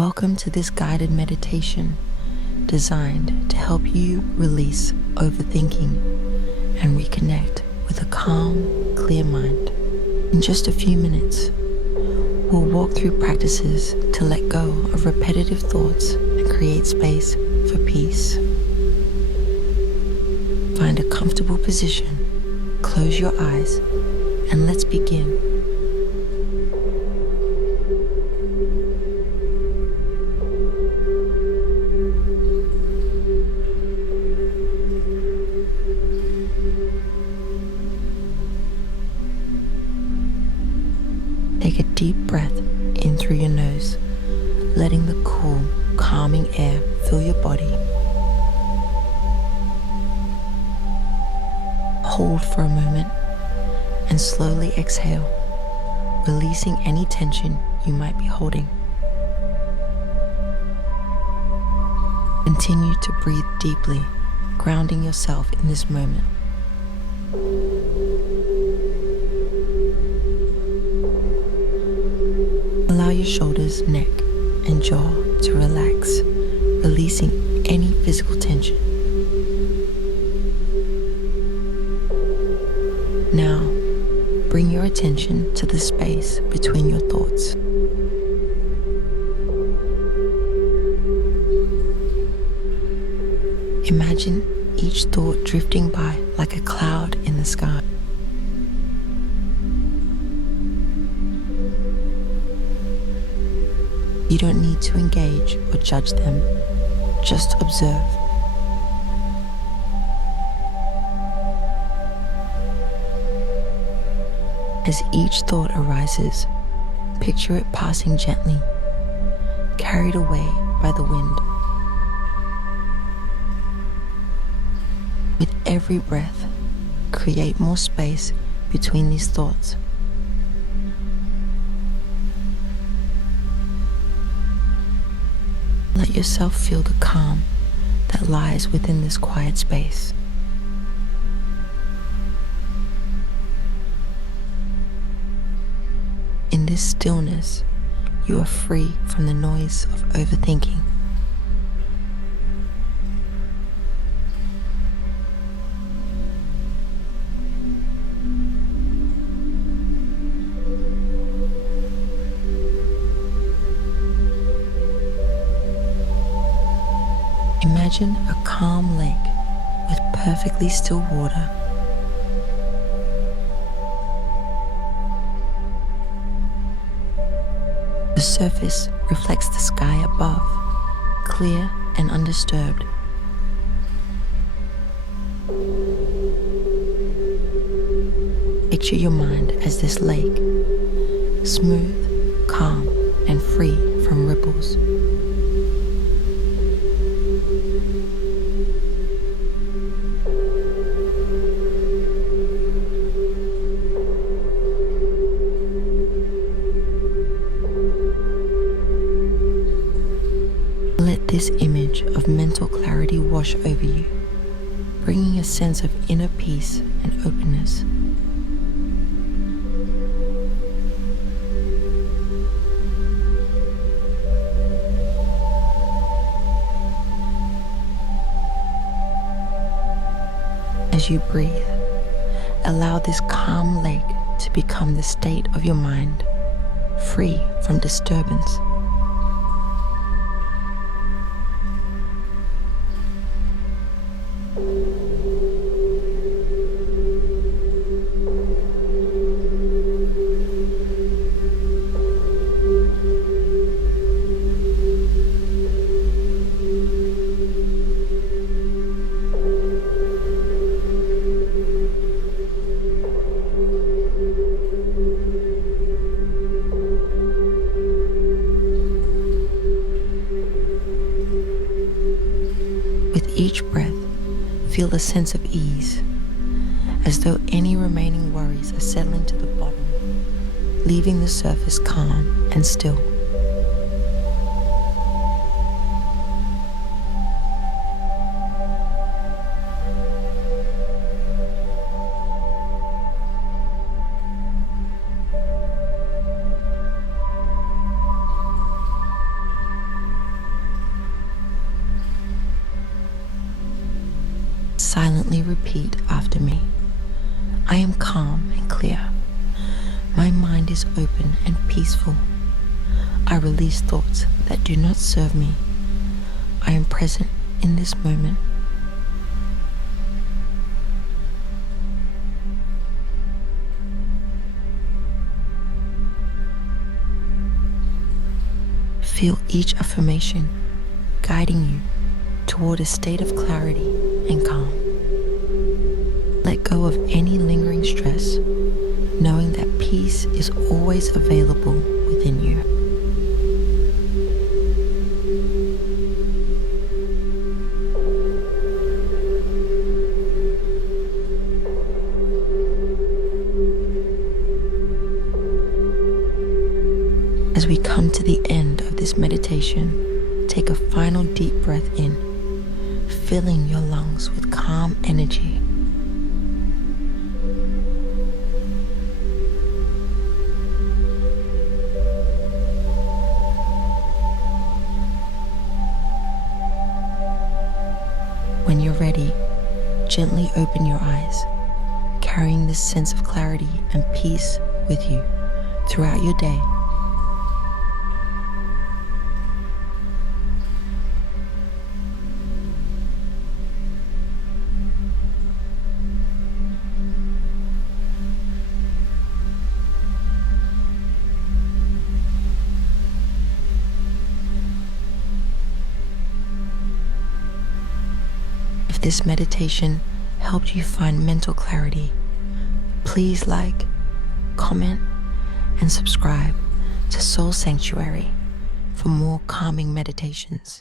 Welcome to this guided meditation designed to help you release overthinking and reconnect with a calm, clear mind. In just a few minutes, we'll walk through practices to let go of repetitive thoughts and create space for peace. Find a comfortable position, close your eyes, and let's begin. Take a deep breath in through your nose, letting the cool, calming air fill your body. Hold for a moment and slowly exhale, releasing any tension you might be holding. Continue to breathe deeply, grounding yourself in this moment. Allow your shoulders, neck, and jaw to relax, releasing any physical tension. Now, bring your attention to the space between your thoughts. Imagine each thought drifting by like a cloud in the sky. You don't need to engage or judge them, just observe. As each thought arises, picture it passing gently, carried away by the wind. With every breath, create more space between these thoughts. Let yourself feel the calm that lies within this quiet space. In this stillness, you are free from the noise of overthinking. Imagine a calm lake with perfectly still water. The surface reflects the sky above, clear and undisturbed. Picture your mind as this lake, smooth, calm, and free from ripples. Let this image of mental clarity wash over you, bringing a sense of inner peace and openness. As you breathe, allow this calm lake to become the state of your mind, free from disturbance. With each breath, feel a sense of ease, as though any remaining worries are settling to the bottom, leaving the surface calm and still. Silently repeat after me. I am calm and clear. My mind is open and peaceful. I release thoughts that do not serve me. I am present in this moment. Feel each affirmation guiding you toward a state of clarity and calm. Let go of any lingering stress, knowing that peace is always available within you. As we come to the end of this meditation, take a final deep breath in, filling your lungs with calm energy. When you're ready, gently open your eyes, carrying this sense of clarity and peace with you throughout your day. If this meditation helped you find mental clarity, please like, comment, and subscribe to Soul Sanctuary for more calming meditations.